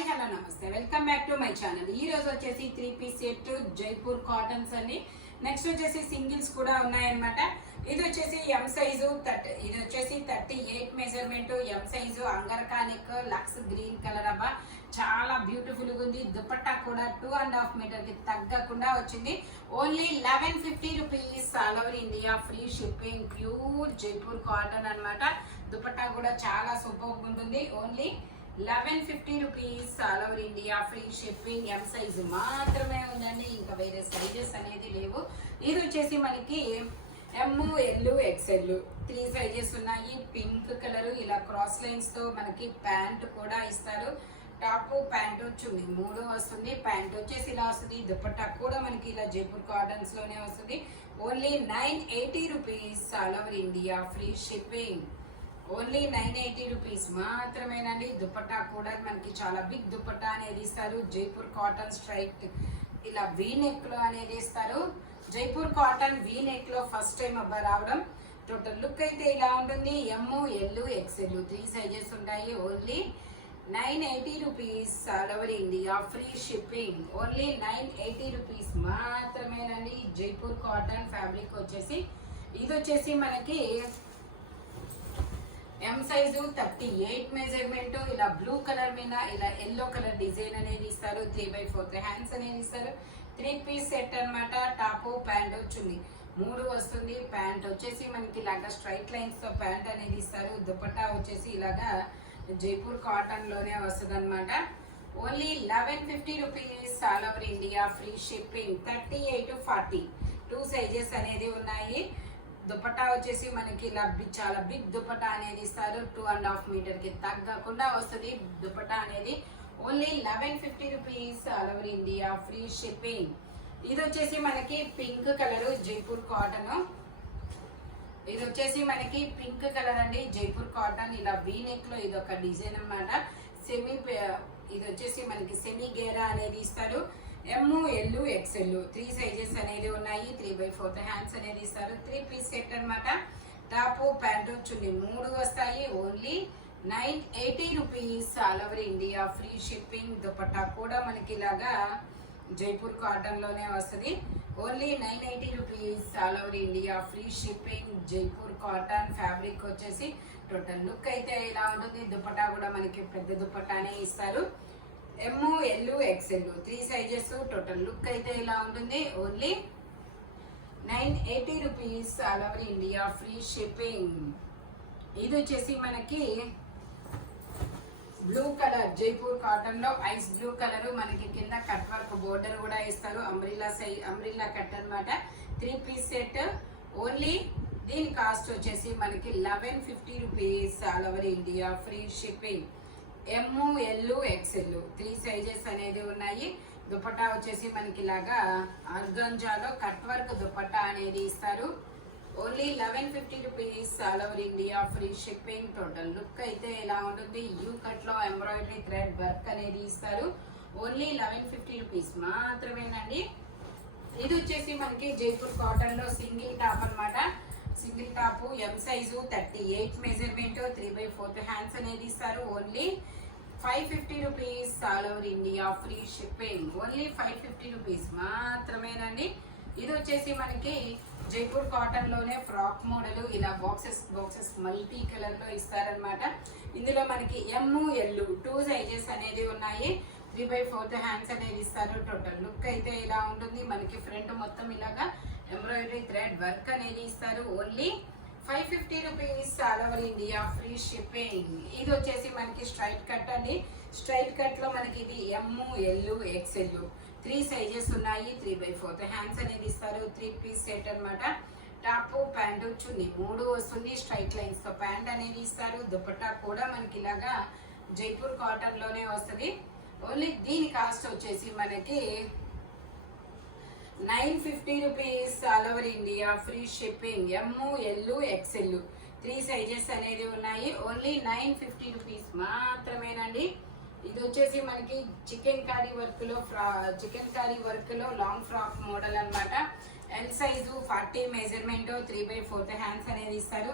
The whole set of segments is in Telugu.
హాయ్ హలో నమస్తే, welcome back to my channel. ఈ రోజు వచ్చేసి 3 పీస్ సెట్ జైపూర్ కాటన్స్ అండి. నెక్స్ట్ వచ్చేసి సింగిల్స్ కూడా ఉన్నాయన్నమాట. ఇది వచ్చేసి ఎం సైజు, ఇది వచ్చేసి 38 మెజర్మెంట్, ఎం సైజు, అంగర్కానిక్ లక్స్ గ్రీన్ కలర్. అబ్బా చాలా బ్యూటిఫుల్ గా ఉంది. దుపట్టా కూడా 2.5 మీటర్ కి తగ్గకుండా వచ్చింది. Only 1150 rupees, all over India free shipping, pure Jaipur cotton అన్నమాట. దుపట్టా కూడా చాలా సూపర్ ఉంటుంది. Only 1150 rupees, all over India free shipping. M size మాత్రమే ఉందండి, ఇంకా వేరే సైజెస్ అనేది లేవు. ఇది వచ్చేసి మనకి ఎమ్, ఎల్, ఎక్స్ఎల్ 3 సైజెస్ ఉన్నాయి. పింక్ కలర్ ఇలా క్రాస్ లైన్స్ తో మనకి ప్యాంట్ కూడా ఇస్తారు. టాప్ ప్యాంట్ వచ్చింది 3 వస్తుంది. ప్యాంట్ వచ్చేసి ఇలా వస్తుంది. దుపట్టా కూడా మనకి ఇలా జైపూర్ కాటన్స్ లోనే వస్తుంది. Only 980 rupees, all over India free shipping. Only 980 rupees మాత్రమేనండి. దుపట్టా కూడా మనకి చాలా బిగ్ దుపట్టా అనేది ఇస్తారు. జైపూర్ కాటన్ స్ట్రైట్ ఇలా వీ నెక్ లో అనేది ఇస్తారు. జైపూర్ కాటన్ వీ నెక్ లో ఫస్ట్ టైం అబ్బా రావడం. టోటల్ లుక్ అయితే ఇలా ఉంటుంది. ఎమ్, ఎల్, ఎక్స్ఎల్ 3 సైజెస్ ఉంటాయి. Only 980 rupees, all over India free shipping. Only 980 rupees మాత్రమేనండి. జైపూర్ కాటన్ ఫ్యాబ్రిక్ వచ్చేసి ఇది వచ్చేసి మనకి ఎం సైజు 38 మెజర్మెంట్, ఇలా బ్లూ కలర్ మీద ఇలా ఎల్లో కలర్ డిజైన్ అనేది ఇస్తారు. 3/4 హ్యాండ్స్ అనేది ఇస్తారు. 3 పీస్ సెట్ అన్నమాట. టాప్ ప్యాంట్ వచ్చింది 3 వస్తుంది. ప్యాంట్ వచ్చేసి మనకి ఇలాగా స్ట్రైట్ లైన్స్ తో ప్యాంట్ అనేది ఇస్తారు. దుపట్టా వచ్చేసి ఇలాగా జైపూర్ కాటన్ లోనే వస్తుంది అనమాట. Only 1150 rupees, all over India free shipping. 38 to 40 2 sizes అనేది ఉన్నాయి. దుపట్టా వచ్చేసి మనకి ఇలా చాలా బిగ్ దుపట్టా అనేది ఇస్తారు. 2.5 మీటర్ కి తగ్గకుండా వస్తుంది దుపట్టా అనేది. Only 1150 rupees, all over India free shipping. ఇది వచ్చేసి మనకి పింక్ కలర్ జైపూర్ కాటన్. ఇది వచ్చేసి మనకి పింక్ కలర్ అండి, జైపూర్ కాటన్. ఇలా వీ నెక్ లో ఇది ఒక డిజైన్ అన్నమాట. ఇది వచ్చేసి మనకి సెమీ గేరా అనేది ఇస్తారు. ఎమ్, ఎల్, ఎక్స్ఎల్ 3 సైజెస్ అనేది ఉన్నాయి. 3/4 హ్యాండ్స్ అనేది ఇస్తారు. 3 పీస్ సెట్ అనమాట. టాప్ ప్యాంట్ చున్నీ 3 వస్తాయి. Only 980 rupees, all over India free shipping. Dupatta కూడా మనకి ఇలాగా జైపూర్ కాటన్ లోనే వస్తుంది. Only 980 rupees, all over India free shipping. Jaipur cotton fabric వచ్చేసి టోటల్ లుక్ అయితే ఇలా ఉంటుంది. దుపట్టా కూడా మనకి పెద్ద దుపట్టానే ఇస్తారు. M, L, XL 3 sizes. Total look అయితే ఇలా ఉంటుంది. Only 980 rupees, all over India free shipping. ఇది వచ్చేసి మనకి బ్లూ కలర్ జైపూర్ కాటన్ లో ఐస్ బ్లూ కలర్. మనకి కింద కట్ వర్క్ బోర్డర్ కూడా ఇస్తారు. అంబ్రిల్లా కట్ అనమాట. 3 పీస్ సెట్. ఓన్లీ దీని కాస్ట్ వచ్చేసి మనకి 1150 rupees, all over India free shipping. M, L, XL 3 sizes అనేది ఉన్నాయి. దుపట్టా వచ్చేసి మనకి ఇలాగా ఆర్గంజాలో కట్ వర్క్ దుపట్టా అనేది ఇస్తారు. Only 1150 rupees, all over India free shipping. Total look అయితే ఇలా ఉంటుంది. యూ కట్ లో ఎంబ్రాయిడరీ థ్రెడ్ వర్క్ అనేది ఇస్తారు. ఓన్లీ 1150 రూపీస్ మాత్రమేనండి. ఇది వచ్చేసి మనకి జైపూర్ కాటన్ లో సింగిల్ టాప్ అనమాట. Single top M size 38 measurement, 3/4 hands అనేది ఇస్తారు. Only 550 rupees, all over India free shipping. Only 550 rupees మాత్రమేనండి. ఇది వచ్చేసి మనకి జైపూర్ కాటన్ లోనే ఫ్రాక్ మోడల్. ఇలా బాక్సెస్ మల్టీ కలర్ లో ఇస్తారనమాట. ఇందులో మనకి ఎమ్, ఎల్ 2 సైజెస్ అనేది ఉన్నాయి. 3/4 హ్యాండ్స్ అనేది ఇస్తారు. టోటల్ లుక్ అయితే ఇలా ఉంటుంది. మనకి ఫ్రంట్ మొత్తం ఇలాగా ఎంబ్రాయిడరీ థ్రెడ్ వర్క్ అనేది ఇస్తారు. Only 550 rupees, all over India free shipping. ఇది వచ్చేసి మనకి స్ట్రైట్ కట్ అండి. స్ట్రైట్ కట్ లో మనకి ఇది ఎమ్, ఎల్, ఎక్స్ఎల్ 3 సైజెస్ ఉన్నాయి. 3/4 హ్యాండ్స్ అనేది ఇస్తారు. 3 పీస్ సెట్ అనమాట. టాప్ ప్యాంట్ చున్నీ 3 వస్తుంది. స్ట్రైట్ లైన్స్ తో ప్యాంట్ అనేది ఇస్తారు. దుపట్టా కూడా మనకి ఇలాగా జైపూర్ కాటన్ లోనే వస్తుంది. ఓన్లీ దీని కాస్ట్ వచ్చేసి మనకి 950 rupees, all over India free shipping. M, L, XL 3 sizes అనేది ఉన్నాయి. ఓన్లీ 950 రూపీస్ మాత్రమేనండి. ఇది వచ్చేసి మనకి చికెన్ కారీ వర్క్ లో లాంగ్ ఫ్రాక్ మోడల్ అనమాట. ఎల్ సైజు 40 మెజర్మెంట్, 3/4 హ్యాండ్స్ అనేది ఇస్తారు.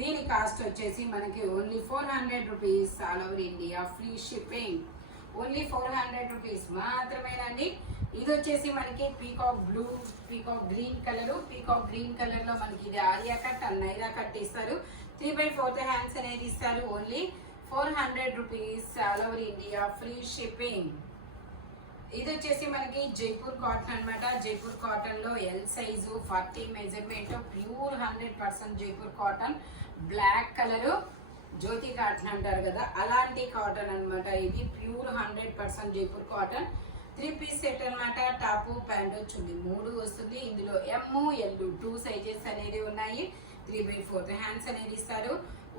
దీని కాస్ట్ వచ్చేసి మనకి only 400 rupees, all over India free shipping. Only 400 rupees మాత్రమేనండి. ఇది వచ్చేసి మనకి peacock blue, peacock green colour, peacock green colour లో మనకి ఇది Alia cut and Naira cut ఇస్తారు. 3/4 హ్యాండ్స్ అనేది ఇస్తారు. Only 400 rupees all over India, free shipping. ఇది వచ్చేసి మనకి జైపూర్ కాటన్ అన్నమాట. జైపూర్ కాటన్ లో L size 40 measurement, pure 100% Jaipur cotton, black colour, Jyoti cotton అంటారు కదా అలాంటి కాటన్ అన్నమాట. ఇది pure 100% Jaipur cotton. 3 piece set అన్నమాట. టాపు ప్యాంట్ వచ్చింది 3 వస్తుంది. ఇందులో ఎమ్ ఎల్ 2 సైజెస్ అనేది ఉన్నాయి. 3/4 హ్యాండ్స్ అనేది ఇస్తారు.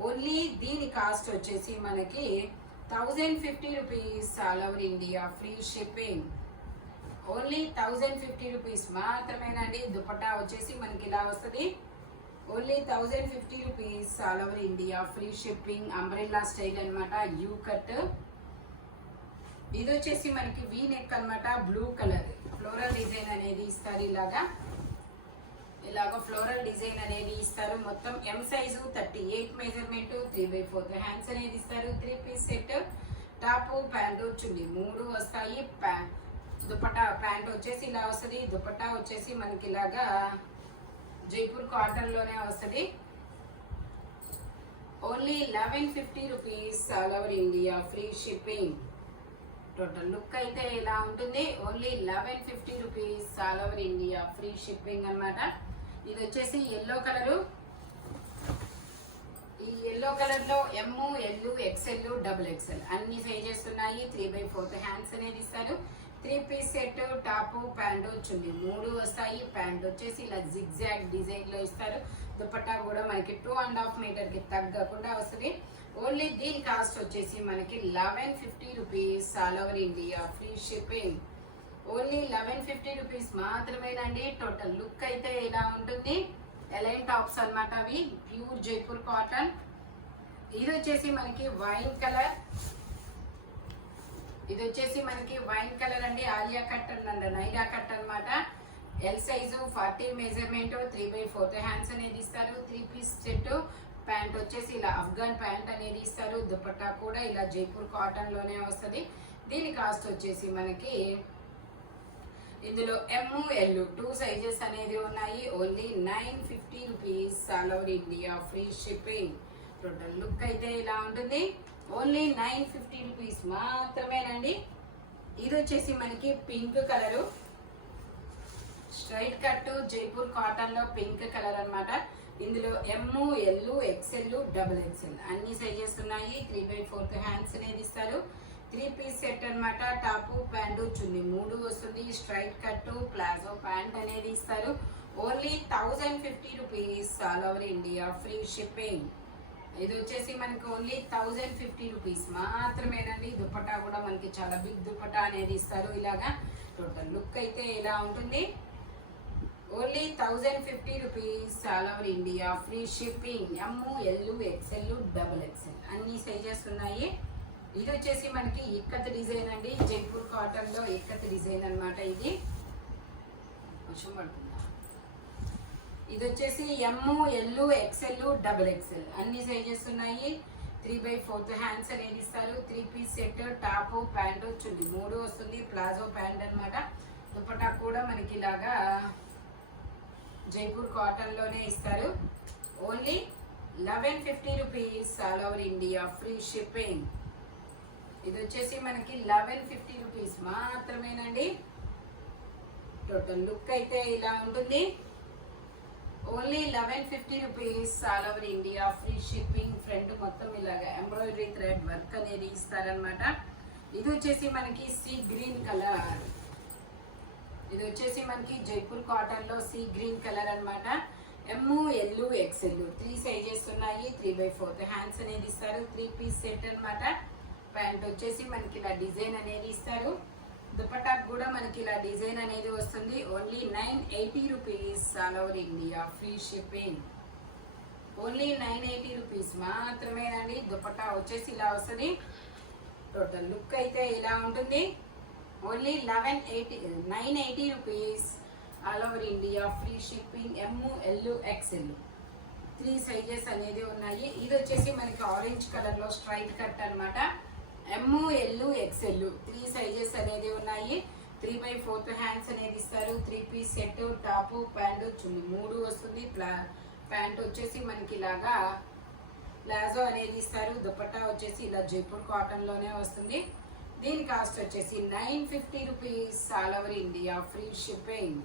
ఓన్లీ దీని కాస్ట్ వచ్చేసి మనకి 1050 rupees all over India, free shipping. Only 1050 rupees మాత్రమేనండి. దుపట్టా వచ్చేసి మనకి ఇలా వస్తుంది. Only 1050 rupees all over India, free shipping. Umbrella style అనమాట, యూ కట్. ఇది వచ్చేసి మనకి వీ నెక్ అనమాట, బ్లూ కలర్ ఫ్లోరల్ డిజైన్ అనేది ఇస్తారు. ఇలాగ ఫ్లోరల్ డిజైన్ అనేది ఇస్తారు. మొత్తం ఎం సైజు 38 మెజర్మెంట్, 3/4 హ్యాండ్స్ అనేది ఇస్తారు. 3 పీస్ సెట్. టాప్ ప్యాంట్ వచ్చింది 3 వస్తాయి. దుపట్టా ప్యాంట్ వచ్చేసి ఇలా వస్తుంది. దుపట్టా వచ్చేసి మనకి ఇలాగా జైపూర్ కాటన్ లోనే వస్తుంది. Only 1150 rupees all over India, free shipping. Total look అయితే ఇలా ఉంటుంది. Only 1150 rupees all over India, free shipping అన్నమాట. ఇది వచ్చేసి ఎల్లో కలరు. ఈ ఎల్లో కలర్ లో ఎమ్ ఎల్ ఎక్స్ఎల్ XXL అన్ని సైజెస్ ఉన్నాయి. 3/4 హ్యాండ్స్ అనేది ఇస్తారు. 3 పీస్ సెట్. టాప్ ప్యాంట్ వచ్చింది 3 వస్తాయి. ప్యాంట్ వచ్చేసి ఇలా జిగ్జాగ్ డిజైన్ లో ఇస్తారు. దుపట్టా కూడా మనకి 2.5 మీటర్ కి తగ్గకుండా వస్తుంది. ఓన్లీ దీని కాస్ట్ వచ్చేసి మనకి 1150 rupees all over India, free shipping. Only 1150 rupees మాత్రమేనండి. టోటల్ లుక్ అయితే ఇలా ఉంటుంది. ఎలైన్ టాప్స్ అన్నమాట. అవి ప్యూర్ జైపూర్ కాటన్. ఇది వచ్చేసి మనకి వైన్ కలర్. ఇది వచ్చేసి మనకి వైన్ కలర్ అండి. Alia cut and Naira cut అన్నమాట. ఎల్ సైజు 40 మెజర్మెంట్, 3/4 హ్యాండ్స్ అనేది ఇస్తారు. 3 పీస్ సెట్. ప్యాంట్ వచ్చేసి ఇలా అఫ్ఘాన్ ప్యాంట్ అనేది ఇస్తారు. దుపట్టా కూడా ఇలా జైపూర్ కాటన్ లోనే వస్తుంది. దీని కాస్ట్ వచ్చేసి మనకి ఇందులో ఎమ్ ఎల్ 2 సైజెస్ అనేది ఉన్నాయి. Only 950 rupees all over India, free shipping. Total look అయితే ఇలా ఉంటుంది. ఓన్లీ 950 రూపీస్ మాత్రమేనండి. ఇది వచ్చేసి మనకి pink colour, straight cut Jaipur cotton లో పింక్ కలర్ అన్నమాట. ఇందులో ఎమ్ ఎల్ XXL XXL అన్ని సైజెస్ ఉన్నాయి. 3/4 హ్యాండ్స్ అనేది ఇస్తారు. 3 పీస్ సెట్ అన్నమాట. టాప్ ప్యాంటు చున్నీ 3 వస్తుంది. స్ట్రైట్ కట్ ప్లాజో ప్యాంట్ అనేది ఇస్తారు. Only 1050 rupees all over India, free shipping. ఇది వచ్చేసి మనకి ఓన్లీ 1050 రూపీస్ మాత్రమేనండి. దుపట్టా కూడా మనకి చాలా బిగ్ దుపట్టా అనేది ఇస్తారు. ఇలాగా టోటల్ లుక్ అయితే ఇలా ఉంటుంది. Only 1050 rupees all over India, free shipping. M L XXL XXL అన్ని సైజెస్ ఉన్నాయి. ఇది వచ్చేసి మనకి ఇక్కత్ డిజైన్ అండి. జైపూర్ కాటన్ లో ఇక్కత్ డిజైన్ అన్నమాట. ఇది వర్షం పడుతుందా? ఇది వచ్చేసి ఎమ్ ఎల్ XXL XXL అన్ని సైజెస్ ఉన్నాయి. 3/4 హ్యాండ్స్ అనేది ఇస్తారు. 3 పీస్ సెట్. టాప్ ప్యాంట్ చున్నీ 3 వస్తుంది. ప్లాజో ప్యాంట్ అన్నమాట. దుపట్టా కూడా మనకి ఇలాగా జైపూర్ కాటన్ లోనే ఇస్తారు. Only 1150 rupees all over India, free shipping. ఇది వచ్చేసి మనకి 1150 రూపీస్ మాత్రమేనండి. టోటల్ లుక్ అయితే ఇలా ఉంటుంది. Only 1150 rupees all over India, free shipping. Front మొత్తం ఇలాగా ఎంబ్రాయిడరీ థ్రెడ్ వర్క్ అనేది ఇస్తారనమాట. ఇది వచ్చేసి మనకి సీ గ్రీన్ కలర్. ఇది వచ్చేసి మనకి జైపూర్ కాటన్ లో సీ గ్రీన్ కలర్ అన్నమాట. ఎమ్ ఎల్ XXL 3 సైజెస్ ఉన్నాయి. 3/4 హ్యాండ్స్ అనేది ఇస్తారు. 3 పీస్ సెట్ అన్నమాట. ప్యాంట్ వచ్చేసి మనకి ఇలా డిజైన్ అనేది ఇస్తారు. దుపట్టా కూడా మనకి ఇలా డిజైన్ అనేది వస్తుంది. Only 980 rupees all over India, free shipping. Only 980 rupees మాత్రమేనండి. దుపట్టా వచ్చేసి ఇలా వస్తుంది. టోటల్ లుక్ అయితే ఇలా ఉంటుంది. Only 980 rupees all over India, free shipping. M L XXL 3 sizes అనేది ఉన్నాయి. ఇది వచ్చేసి మనకి ఆరెంజ్ కలర్ లో స్ట్రైట్ కట్ అన్నమాట. ఎమ్ ఎల్ ఎక్స్ఎల్ 3 సైజెస్ అనేది ఉన్నాయి. 3/4 హ్యాండ్స్ అనేది ఇస్తారు. 3 పీస్ సెట్, టాప్ ప్యాంటు చున్నీ 3 వస్తుంది. ప్యాంట్ వచ్చేసి మనకి ఇలాగా ప్లాజో అనేది ఇస్తారు. దుపట్టా వచ్చేసి ఇలా జైపూర్ కాటన్ లోనే వస్తుంది. దీని కాస్ట్ వచ్చేసి 950 rupees. All over India free shipping.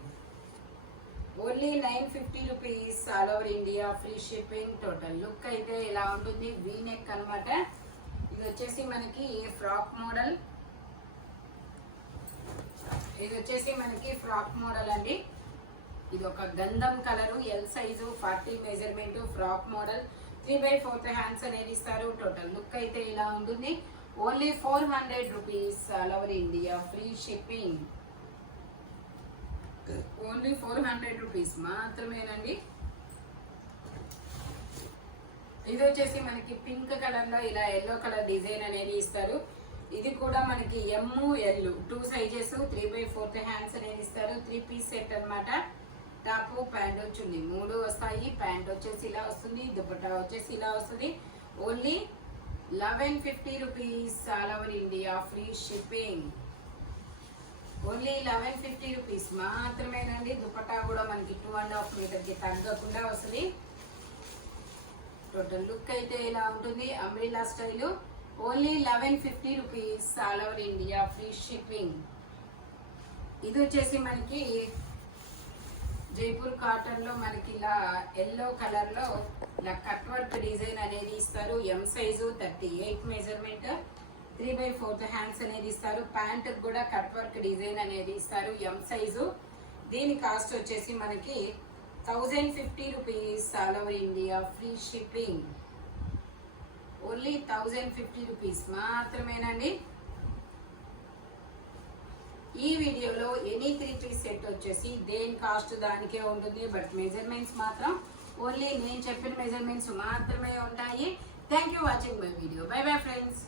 Only 950 rupees. All over India free shipping. Total look అయితే ఇలా ఉంటుంది. వీ నెక్ అనమాట. ఇది వచ్చేసి మనకి ఫ్రాక్ మోడల్. అండి. ఇది ఒక గంధం colour, L size, 40 measurement, frock model. 3/4 hands అనేది ఇస్తారు. టోటల్ లుక్ అయితే ఇలా ఉంటుంది. Only 400 rupees. All over India free shipping. Only 400 rupees మాత్రమేనండి. ఇది వచ్చేసి మనకి పింక్ కలర్ లో ఇలా ఎల్లో కలర్ డిజైన్ అనేది ఇస్తారు. ఇది కూడా మనకి ఎమ్ ఎల్ 2 సైజెస్, 3/4 హ్యాండ్స్ అనేది ఇస్తారు. 3 పీస్ సెట్ అన్నమాట. టాప్ ప్యాంట్ వచ్చింది 3 వస్తాయి. ప్యాంట్ వచ్చేసి ఇలా వస్తుంది. దుపట్టా వచ్చేసి ఇలా వస్తుంది. Only 1150 rupees. All over India free shipping. Only 1150 rupees మాత్రమేనండి. దుపట్టా కూడా మనకి 2.5 మీటర్కి తగ్గకుండా వస్తుంది. టోటల్ లుక్ అయితే ఇలా ఉంటుంది. Umbrella style. Only 1150 rupees. All over India free shipping. ఇది వచ్చేసి మనకి జైపూర్ కాటన్ లో మనకి ఇలా ఎల్లో కలర్ లో ఇలా కట్ వర్క్ డిజైన్ అనేది ఇస్తారు. ఎం సైజు, 38 మెజర్మెంట్, 3/4 హ్యాండ్స్ అనేది ఇస్తారు. ప్యాంట్ కూడా కట్ వర్క్ డిజైన్ అనేది ఇస్తారు. M size. దీని కాస్ట్ వచ్చేసి మనకి 1050 rupees. All over India free shipping. Only 1050 rupees మాత్రమేనండి. ఈ వీడియోలో ఎనీ 3 పీస్ సెట్ వచ్చేసి దేని కాస్ట్ దానికే ఉంటుంది. బట్ మెజర్మెంట్స్ మాత్రం ఓన్లీ నేను చెప్పిన మెజర్మెంట్స్ మాత్రమే ఉంటాయి. Thank you watching my video. By bye friends.